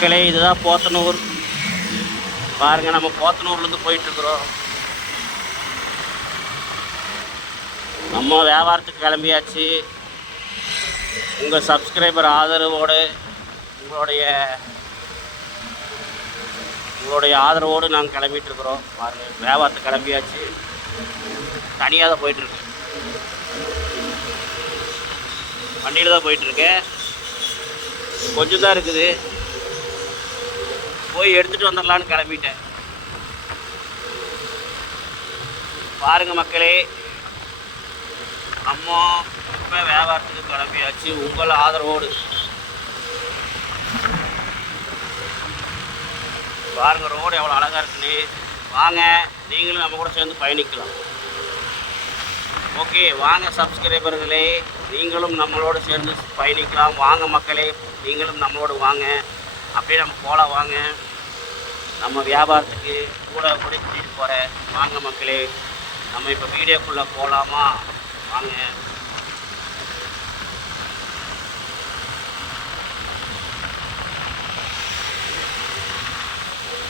மக்களே இதுதான் போத்தனூர். பாருங்க நம்ம போத்தனூர்லேருந்து போயிட்டுருக்குறோம். நம்ம வியாபாரத்துக்கு கிளம்பியாச்சு. உங்கள் சப்ஸ்கிரைபர் ஆதரவோடு உங்களுடைய உங்களுடைய ஆதரவோடு நாங்கள் கிளம்பிட்டு இருக்கிறோம் பாருங்கள் வியாபாரத்துக்கு கிளம்பியாச்சு. தனியாக தான் போயிட்டுருக்கு. வண்டியில் தான் போயிட்டுருக்கேன். கொஞ்சம் தான் இருக்குது. போய் எடுத்துகிட்டு வந்துடலான்னு கிளம்பிட்டேன். பாருங்க மக்களே. நம்ம இப்போ வியாபாரத்துக்கு கிளம்பியாச்சு. உங்கள் ஆதரவோடு. பாருங்க ரோடு எவ்வளோ அழகாக இருக்குன்னு. வாங்க நீங்களும் நம்ம கூட சேர்ந்து பயணிக்கலாம். ஓகே வாங்க சப்ஸ்கிரைபர்களே. நீங்களும் நம்மளோட சேர்ந்து பயணிக்கலாம். வாங்க மக்களே நீங்களும் நம்மளோட வாங்க. அப்படியே நம்ம போகலாம் வாங்க. நம்ம வியாபாரத்துக்கு கூட கூட கூட்டிகிட்டு போகிறேன் வாங்க மக்களே நம்ம இப்போ வீடியோக்குள்ளே போகலாமா வாங்க.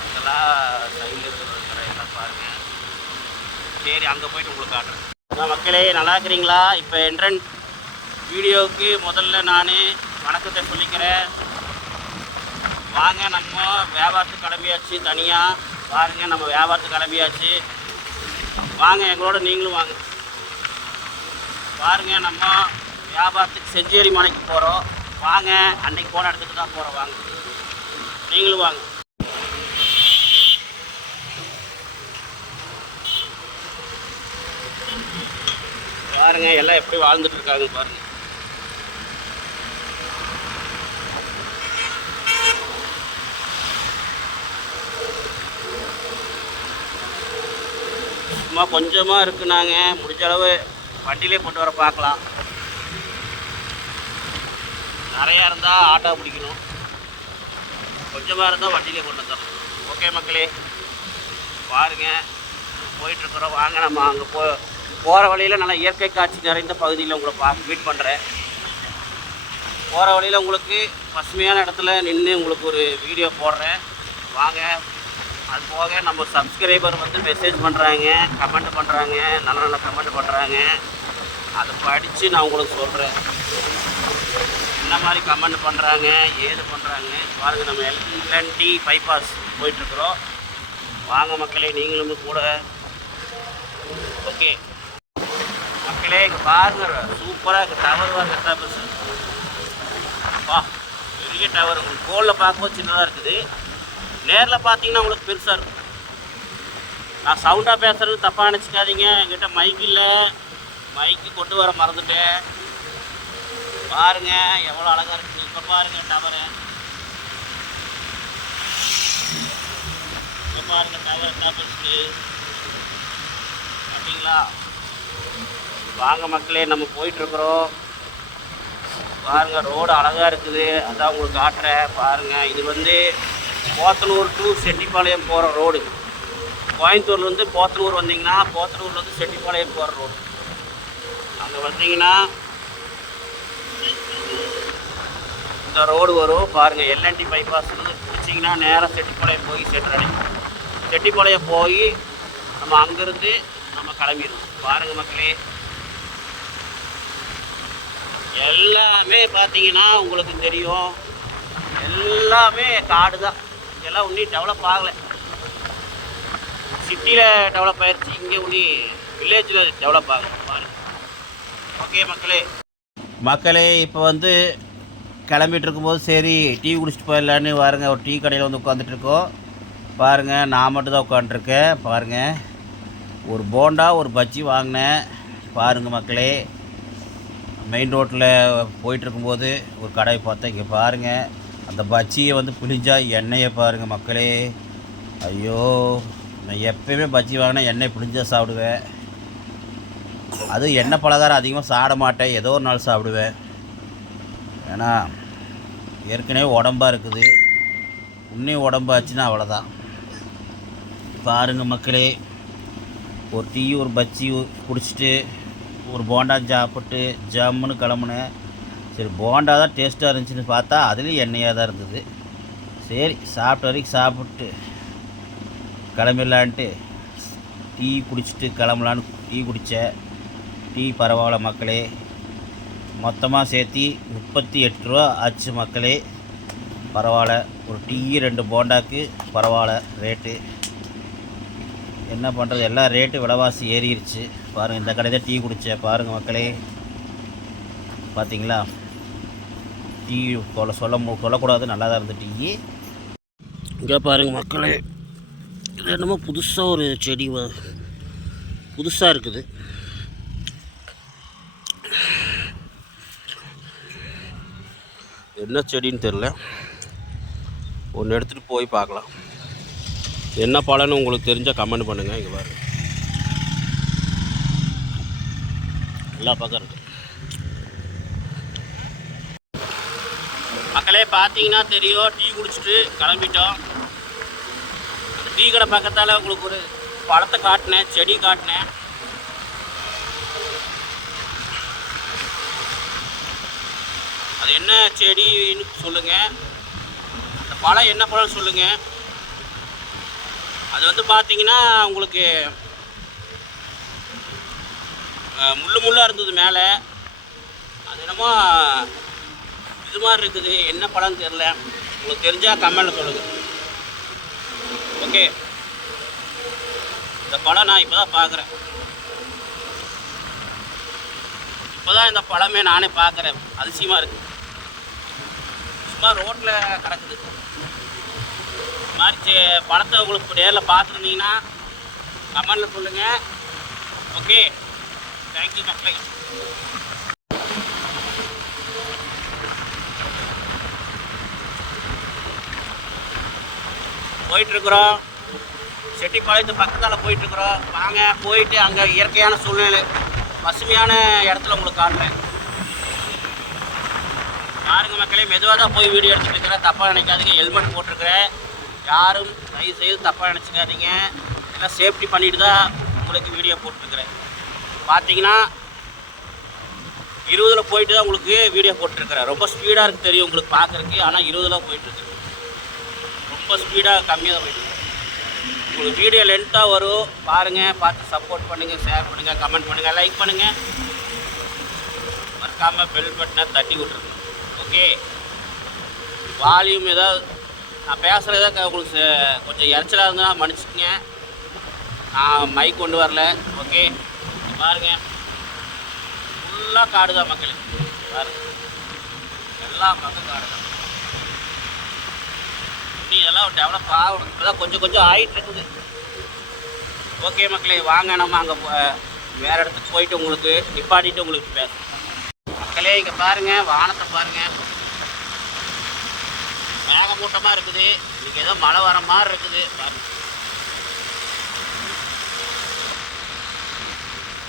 இதெல்லாம் சைடில் இருக்கிற எல்லாம் பாருங்கள் சரி அங்கே போயிட்டு உங்களுக்கு காட்டுறேன். மக்களே நல்லா இருக்கிறீங்களா? இப்போ என்ட்ரன் வீடியோவுக்கு முதல்ல நான் வணக்கத்தை சொல்லிக்கிறேன். வாங்க நம்ம வியாபாரத்துக்கு கிளம்பியாச்சு தனியாக பாருங்க நம்ம வியாபாரத்துக்கு கிளம்பியாச்சு. வாங்க எங்களோட நீங்களும் வாங்க. பாருங்க நம்ம வியாபாரத்துக்கு செஞ்சேரி மலைக்கு போகிறோம் வாங்க அன்னைக்கு போன இடத்துக்கு தான் போகிறோம் வாங்க. நீங்களும் வாங்க. பாருங்க எல்லாம் எப்படி வாழ்ந்துட்டு இருக்காங்க பாருங்க. சும்மா கொஞ்சமாக இருக்குனாங்க. முடிஞ்ச அளவு வண்டியிலே கொண்டு வர பார்க்கலாம். நிறையா இருந்தால் ஆட்டோ பிடிக்கணும். கொஞ்சமாக இருந்தால் வண்டியிலே கொண்டு வந்துடணும் ஓகே மக்களே பாருங்கள் போயிட்டுருக்குறோம் வாங்க நம்ம அங்கே போ போகிற வழியில் நல்லா இயற்கை காட்சி நிறைந்த பகுதியில் உங்களை பார்க்க மீட் பண்ணுறேன் போகிற வழியில் உங்களுக்கு பசுமையான இடத்துல நின்று உங்களுக்கு ஒரு வீடியோ போடுறேன். வாங்க அது போக நம்ம சப்ஸ்கிரைபர் வந்து மெசேஜ் பண்ணுறாங்க கமெண்ட் பண்ணுறாங்க நல்ல நல்ல கமெண்ட் பண்ணுறாங்க அதை படித்து நான் உங்களுக்கு சொல்கிறேன் என்ன மாதிரி கமெண்ட் பண்ணுறாங்க ஏது பண்ணுறாங்க பாருங்கள் நம்ம எல்என்டி பைபாஸ் போயிட்டுருக்குறோம். வாங்க மக்களே நீங்களும் கூட. ஓகே மக்களே இங்கே பாருங்க சூப்பராக இங்கே டவர் வாங்க பஸ் வா பெரிய டவர் உங்களுக்கு கோலில் பார்க்கும்போது சின்னதாக இருக்குது. நேரில் பார்த்தீங்கன்னா உங்களுக்கு பெருசாக இருக்கும். நான் சவுண்டாக பேசுகிறது தப்பாக நினச்சிக்காதீங்க. என்கிட்ட மைக் இல்லை. மைக்கு கொண்டு வர மறந்துட்டேன். பாருங்க எவ்வளோ அழகாக இருக்குது இப்போ பாருங்க டவரு இப்போ பாருங்க டவர் என்ன பெருசு பார்த்தீங்களா வாங்க மக்களே நம்ம போயிட்டுருக்குறோம் பாருங்கள் ரோடு அழகாக இருக்குது. அதான் உங்களுக்கு காட்டுறேன். பாருங்கள் இது வந்து போத்தனூர் டு செட்டிப்பாளையம் போகிற ரோடு கோயம்புத்தூர்லேருந்து போத்தனூர் வந்தீங்கன்னா போத்தனூர்லேருந்து செட்டிப்பாளையம் போகிற ரோடு அங்கே வந்தீங்கன்னா இந்த ரோடு வரும். பாருங்கள் எல்என்டி பைபாஸ்லேருந்து பிடிச்சிங்கன்னா நேராக செட்டிப்பாளையம் போய் சென்றடையும் செட்டிப்பாளையம் போய் நம்ம அங்கேருந்து நம்ம கிளம்பிடுவோம் பாருங்கள் மக்களே. எல்லாமே பார்த்தீங்கன்னா உங்களுக்கு தெரியும். எல்லாமே காடு தான் இதெல்லாம் ஒன்றும் டெவலப் ஆகலை. சிட்டியில் டெவலப் ஆயிடுச்சு இங்கே இன்னும் வில்லேஜில் டெவலப் ஆகலை பாருங்க ஓகே மக்களே. மக்களே இப்போ வந்து கிளம்பிட்டு இருக்கும்போது சரி டீ குடிச்சிட்டு போயிடலான்னு பாருங்க ஒரு டீ கடையில் வந்து உட்காந்துட்டு இருக்கோம். பாருங்கள் நான் மட்டும் தான் உட்காந்துருக்கேன் பாருங்கள் ஒரு போண்டா ஒரு பஜ்ஜி வாங்கினேன் பாருங்கள் மக்களே. மெயின் ரோட்டில் போயிட்டுருக்கும்போது ஒரு கடை பார்த்தேன் இங்கே பாருங்கள் அந்த பஜ்ஜியை வந்து புளிஞ்சா எண்ணெயை பாருங்கள் மக்களே. ஐயோ நான் எப்பயுமே பஜ்ஜி வாங்கினா எண்ணெய் புளிஞ்சா சாப்பிடுவேன். அதுவும் எண்ணெய் பலகாரம் அதிகமாக சாப்பிட மாட்டேன். ஏதோ ஒரு நாள் சாப்பிடுவேன். ஏன்னா ஏற்கனவே உடம்பாக இருக்குது. இன்னும் உடம்பாச்சுன்னா அவ்வளோதான் பாருங்கள் மக்களே ஒரு டீ ஒரு பஜ்ஜி குடிச்சிட்டு ஒரு போண்டா சாப்பிட்டு ஜம்முன்னு கிளம்புனேன். சரி போண்டா தான் டேஸ்ட்டாக இருந்துச்சுன்னு பார்த்தா அதுலேயும் எண்ணெயாக தான் இருந்தது. சரி சாப்பிட்ட வரைக்கும் சாப்பிட்டு கிளம்பிடலான்ட்டு டீ குடிச்சிட்டு கிளம்பலான்னு டீ குடித்தேன் டீ பரவாயில்ல மக்களே. மொத்தமாக சேர்த்தி முப்பத்தி எட்டு ரூபா ஆச்சு மக்களே. பரவாயில்ல ஒரு டீ ரெண்டு போண்டாக்கு பரவாயில்ல ரேட்டு என்ன பண்ணுறது எல்லாம் ரேட்டு விலைவாசி ஏறிடுச்சு பாருங்கள் இந்த கடையில் டீ குடித்தேன் பாருங்கள் மக்களே. பார்த்தீங்களா டீ கொலை சொல்ல மு- சொல்லக்கூடாது நல்லா தான் இருந்த டீ இங்கே பாருங்கள் மக்களே இது என்னமோ புதுசாக ஒரு செடி புதுசாக இருக்குது. என்ன செடின்னு தெரில ஒன்று எடுத்துகிட்டு போய் பார்க்கலாம். என்ன பழம்னு உங்களுக்கு தெரிஞ்சால் கமெண்ட் பண்ணுங்கள் இங்கே பாருங்கள் எல்லா பக்கம் இருக்குது மக்களே பார்த்தீங்கன்னா தெரியும். டீ குடிச்சிட்டு கிளம்பிட்டோம். அந்த டீ கடை பக்கத்தால் உங்களுக்கு ஒரு பழத்தை காட்டினேன் செடி காட்டினேன். அது என்ன செடின்னு சொல்லுங்கள் அந்த பழம் என்ன பழம் சொல்லுங்கள் அது வந்து பார்த்தீங்கன்னா உங்களுக்கு முள்ளு முள்ளாக இருந்தது மேலே. அது என்னமோ இது மாதிரி இருக்குது. என்ன படம் தெரில உங்களுக்கு தெரிஞ்சால் கமெண்டில் சொல்லுங்கள் ஓகே இந்த படம் நான் இப்போ தான் பார்க்குறேன். இப்போ தான் இந்த படமே நானே பார்க்குறேன். அதிசயமாக இருக்குது சும்மா ரோட்டில் கிடக்குது. மாதிரி படத்தை உங்களுக்கு நேரில் பார்த்துருந்தீங்கன்னா கமெண்டில் சொல்லுங்கள் ஓகே தேங்க்யூ மக்களே. போயிட்டுருக்குறோம். செட்டிப்பாளையத்து பக்கத்தால் போயிட்டுருக்குறோம். வாங்க போயிட்டு அங்கே இயற்கையான சூழ்நிலை பசுமையான இடத்துல உங்களுக்கு காட்டுறேன் யாருங்க மக்களே மெதுவாக தான் போய் வீடியோ எடுத்துகிட்டு இருக்கிறேன். தப்பாக நினைக்காதீங்க. ஹெல்மெட் போட்டிருக்கிறேன். யாரும் தயவு செய்து தப்பாக நினச்சிக்காதீங்க. எல்லாம் சேஃப்டி பண்ணிட்டு தான் உங்களுக்கு வீடியோ போட்டிருக்கிறேன். பார்த்தீங்கன்னா இருபதில் போயிட்டு தான் உங்களுக்கு வீடியோ போட்டிருக்கிறேன். ரொம்ப ஸ்பீடாக இருக்குது தெரியும் உங்களுக்கு பார்க்குறக்கு ஆனால் இருபதில் போயிட்டுருக்கு இப்போ ஸ்பீடாக கம்மியாக தான் போயிட்டு உங்களுக்கு வீடியோ லென்த்தாக வரும். பாருங்கள் பார்த்து சப்போர்ட் பண்ணுங்கள் ஷேர் பண்ணுங்கள் கமெண்ட் பண்ணுங்கள் லைக் பண்ணுங்கள் மறக்காமல் பெல் பட்டனை தட்டி விட்ருங்க ஓகே வால்யூம் ஏதாவது நான் பேசுகிறத உங்களுக்கு கொஞ்சம் இறைச்சலாக இருந்தால் மன்னிச்சுக்கங்க. நான் மைக் கொண்டு வரல. ஓகே பாருங்கள் ஃபுல்லாக காடு தான் மக்களுக்கு பாருங்கள் எல்லா பக்கம் காடு தான் இன்னும் இதெல்லாம் டெவலப் ஆகணும். இப்போதான் கொஞ்சம் கொஞ்சம் ஆகிட்டு இருக்குது ஓகே மக்களே வாங்க நம்ம அங்கே வேறு இடத்துக்கு போயிட்டு உங்களுக்கு நிப்பாட்டிட்டு உங்களுக்கு பேசுகிறேன் மக்களே இங்கே பாருங்கள் வானத்தை பாருங்க. மேகமூட்டமாக இருக்குது. இன்றைக்கி ஏதோ மழை வர மாதிரி இருக்குது. பாருங்க.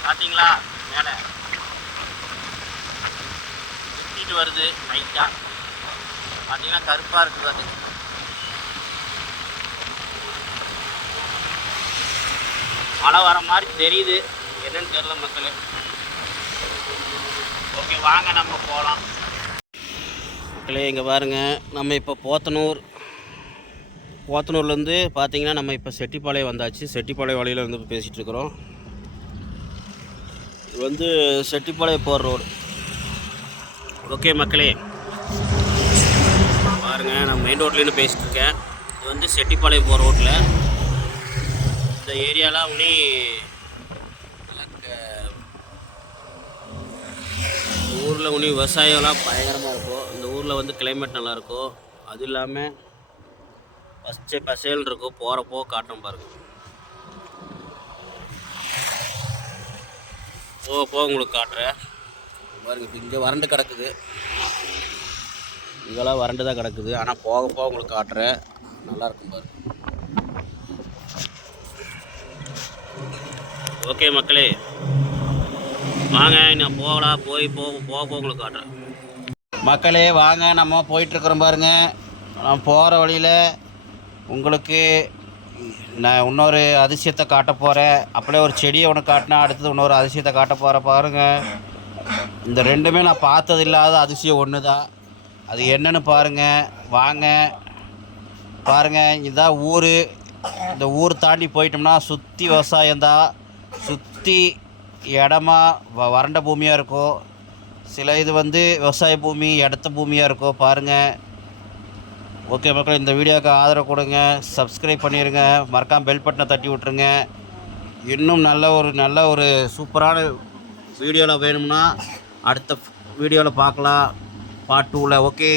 பார்த்தீங்களா மேலே. சுற்றிட்டு வருது லைட்டாக பார்த்தீங்கன்னா கருப்பாக இருக்குது அது மழை வர மாதிரி தெரியுது. என்னன்னு தெரியல மக்களே. ஓகே வாங்க நம்ம போகலாம் மக்களே இங்கே பாருங்கள் நம்ம இப்போ போத்தனூர் போத்தனூர்லேருந்து பார்த்தீங்கன்னா நம்ம இப்போ செட்டிப்பாளையம் வந்தாச்சு. செட்டிப்பாளையம் வழியில் வந்து பேசிகிட்டு இருக்கிறோம். இது வந்து செட்டிப்பாளையம் போகிற ரோடு. ஓகே மக்களே. பாருங்கள் நான் மெயின் ரோட்லேருந்து பேசிகிட்ருக்கேன் இது வந்து செட்டிப்பாளையம் போகிற ரோட்டில் இந்த ஏரியாலாம் உனி ஊரில் உனி விவசாயம்லாம் பயங்கரமாக இருக்கும். இந்த ஊரில் வந்து கிளைமேட் நல்லாயிருக்கும். அது இல்லாமல் பச்சை பசேல் இருக்கும். போகிறப்போ காட்டும் பாருங்க. போக போக உங்களுக்கு காட்டுறேன். பாருங்க இப்போ இங்கே வறண்டு கிடக்குது. இங்கெல்லாம் வறண்டு தான் கிடக்குது. ஆனால் போக போக உங்களுக்கு காட்டுறேன். நல்லா இருக்கும் பாருங்க. ஓகே மக்களே. வாங்க நான் போகலாம் போய் போக போக போக உங்களுக்கு காட்டுறேன். மக்களே வாங்க நம்ம போயிட்டுருக்குறோம் பாருங்க. நான் போகிற வழியில் உங்களுக்கு நான் இன்னொரு அதிசயத்தை காட்ட போகிறேன் அப்படியே ஒரு செடியை ஒன்று காட்டினா அடுத்தது இன்னொரு அதிசயத்தை காட்ட போகிறேன் பாருங்கள் இந்த ரெண்டுமே நான் பார்த்தது இல்லாத அதிசயம் ஒன்று தான் அது என்னென்னு பாருங்கள் வாங்க. பாருங்கள் இதுதான் ஊர். இந்த ஊர் தாண்டி போயிட்டோம்னா சுற்றி விவசாயம் தான் சுற்றி இடமா வ- வறண்ட பூமியாக இருக்கும் சில இது வந்து விவசாய பூமி இடத்த பூமியாக இருக்கும் பாருங்கள் ஓகே மக்கள் இந்த வீடியோவுக்கு ஆதரவு கொடுங்க. சப்ஸ்கிரைப் பண்ணிடுங்க மறக்காம பெல் பட்டனை தட்டி விட்ருங்க இன்னும் நல்ல ஒரு நல்ல ஒரு சூப்பரான வீடியோவில் வேணும்னா அடுத்த வீடியோவில் பார்க்கலாம். பார்ட் டூவில் ஓகே